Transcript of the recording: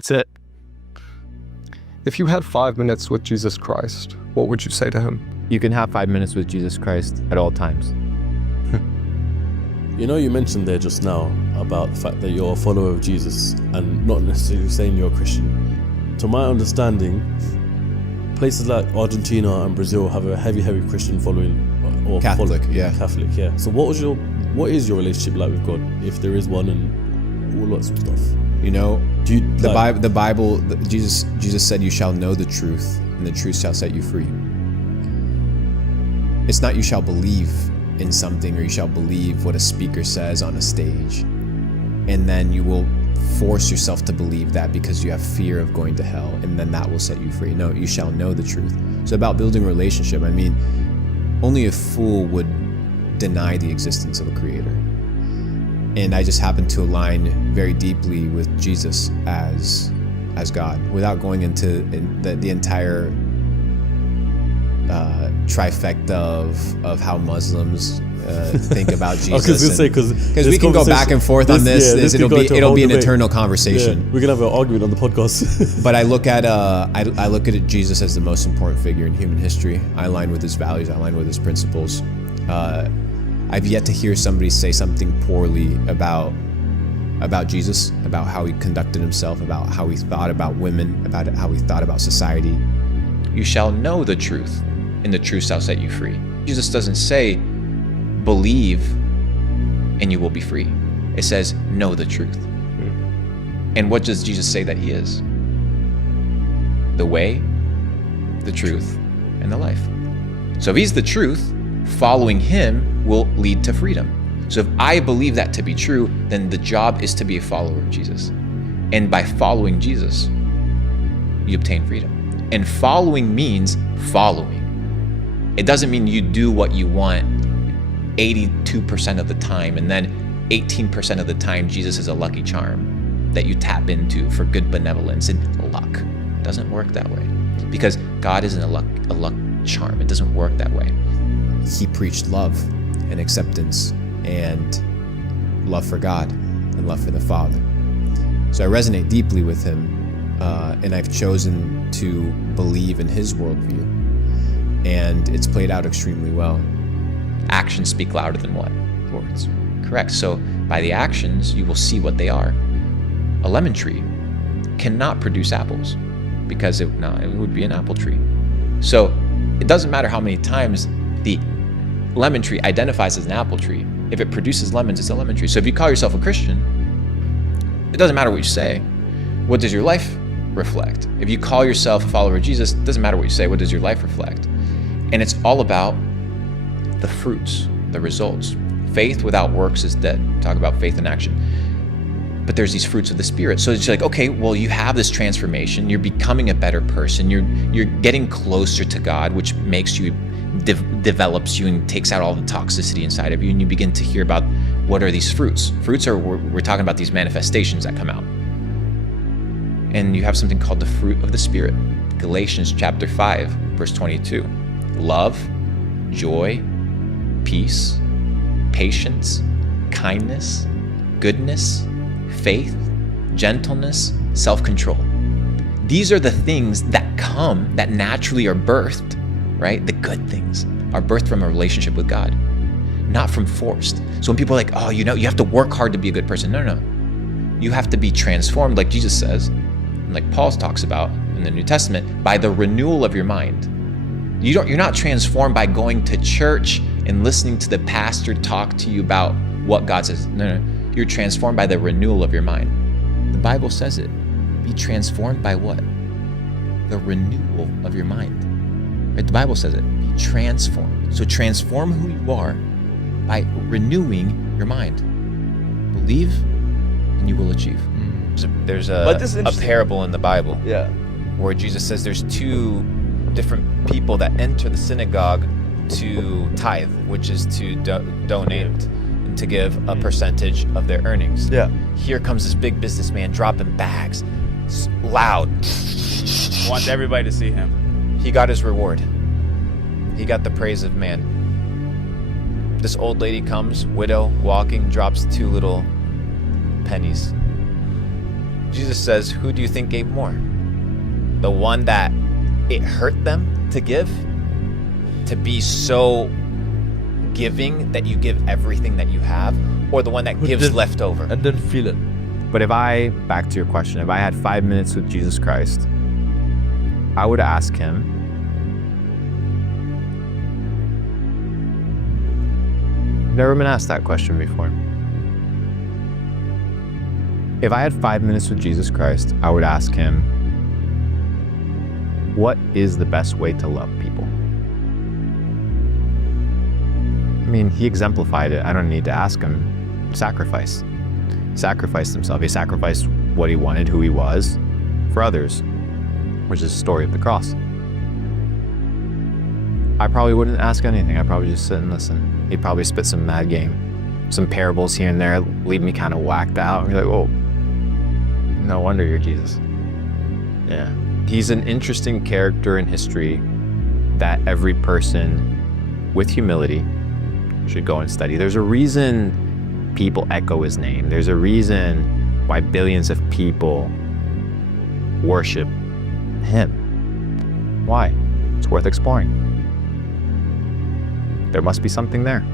That's it. If you had 5 minutes with Jesus Christ, what would you say to him? You can have 5 minutes with Jesus Christ at all times. You know, you mentioned there just now about the fact that you're a follower of Jesus and not necessarily saying you're a Christian. To my understanding, places like Argentina and Brazil have a heavy Christian following. Or Catholic, yeah. Catholic, yeah. So what is your relationship like with God, if there is one, and all lots of stuff? You know, the Bible, Jesus said, "You shall know the truth, and the truth shall set you free." It's not you shall believe in something, or you shall believe what a speaker says on a stage, and then you will force yourself to believe that because you have fear of going to hell, and then that will set you free. No, you shall know the truth. So about building a relationship, I mean, only a fool would deny the existence of a creator. And I just happen to align very deeply with Jesus as God, without going into the entire trifecta of how Muslims think about Jesus. I was going to say, because we can go back and forth on this. It'll be an eternal conversation. Yeah, we can have an argument on the podcast. But I look at Jesus as the most important figure in human history. I align with his values. I align with his principles. I've yet to hear somebody say something poorly about Jesus, about how he conducted himself, about how he thought about women, about how he thought about society. You shall know the truth, and the truth shall set you free. Jesus doesn't say, believe and you will be free. It says, know the truth. And what does Jesus say that he is? The way, the truth, and the life. So if he's the truth, following him will lead to freedom. So if I believe that to be true, then the job is to be a follower of Jesus. And by following Jesus, you obtain freedom. And following means following. It doesn't mean you do what you want 82% of the time, and then 18% of the time Jesus is a lucky charm that you tap into for good benevolence and luck. It doesn't work that way. Because God isn't a luck charm. It doesn't work that way. He preached love and acceptance and love for God and love for the Father. So I resonate deeply with him, and I've chosen to believe in his worldview, and it's played out extremely well. Actions speak louder than what? Words. Correct. So by the actions, you will see what they are. A lemon tree cannot produce apples because it would be an apple tree. So it doesn't matter how many times the lemon tree identifies as an apple tree. If it produces lemons, it's a lemon tree. So if you call yourself a Christian, it doesn't matter what you say. What does your life reflect? If you call yourself a follower of Jesus, it doesn't matter what you say. What does your life reflect? And it's all about the fruits, the results. Faith without works is dead. Talk about faith in action. But there's these fruits of the Spirit. So it's like, okay, well, you have this transformation. You're becoming a better person. You're getting closer to God, which makes you, develops you and takes out all the toxicity inside of you. And you begin to hear about what are these fruits. Fruits are, we're talking about these manifestations that come out. And you have something called the fruit of the Spirit. Galatians chapter 5, verse 22. Love, joy, peace, patience, kindness, goodness, faith, gentleness, self-control. These are the things that come, that naturally are birthed, right? The good things are birthed from a relationship with God, not from forced. So when people are like, oh, you have to work hard to be a good person. No. You have to be transformed, like Jesus says, and like Paul talks about in the New Testament, by the renewal of your mind. You're not transformed by going to church and listening to the pastor talk to you about what God says. No. You're transformed by the renewal of your mind. The Bible says it. Be transformed by what? The renewal of your mind. Right? The Bible says it. Be transformed. So transform who you are by renewing your mind. Believe and you will achieve. There's a parable in the Bible where Jesus says there's two different people that enter the synagogue to tithe, which is to donate and to give a percentage of their earnings. Here comes this big businessman dropping bags, loud. Wants everybody to see him. He got his reward. He got the praise of man. This old lady comes, widow, walking, drops 2 little pennies. Jesus says, who do you think gave more? The one that it hurt them to give? To be so giving that you give everything that you have? Or the one that gives left over? And then feel it. But back to your question, if I had 5 minutes with Jesus Christ, I would ask him, I've never been asked that question before. If I had 5 minutes with Jesus Christ, I would ask him, what is the best way to love people? I mean, he exemplified it. I don't need to ask him. Sacrifice. Sacrificed himself. He sacrificed what he wanted, who he was, for others, which is the story of the cross. I probably wouldn't ask anything. I'd probably just sit and listen. He'd probably spit some mad game, some parables here and there, leave me kind of whacked out. And be like, oh, no wonder you're Jesus. Yeah. He's an interesting character in history that every person with humility should go and study. There's a reason people echo his name. There's a reason why billions of people worship him. Why? It's worth exploring. There must be something there.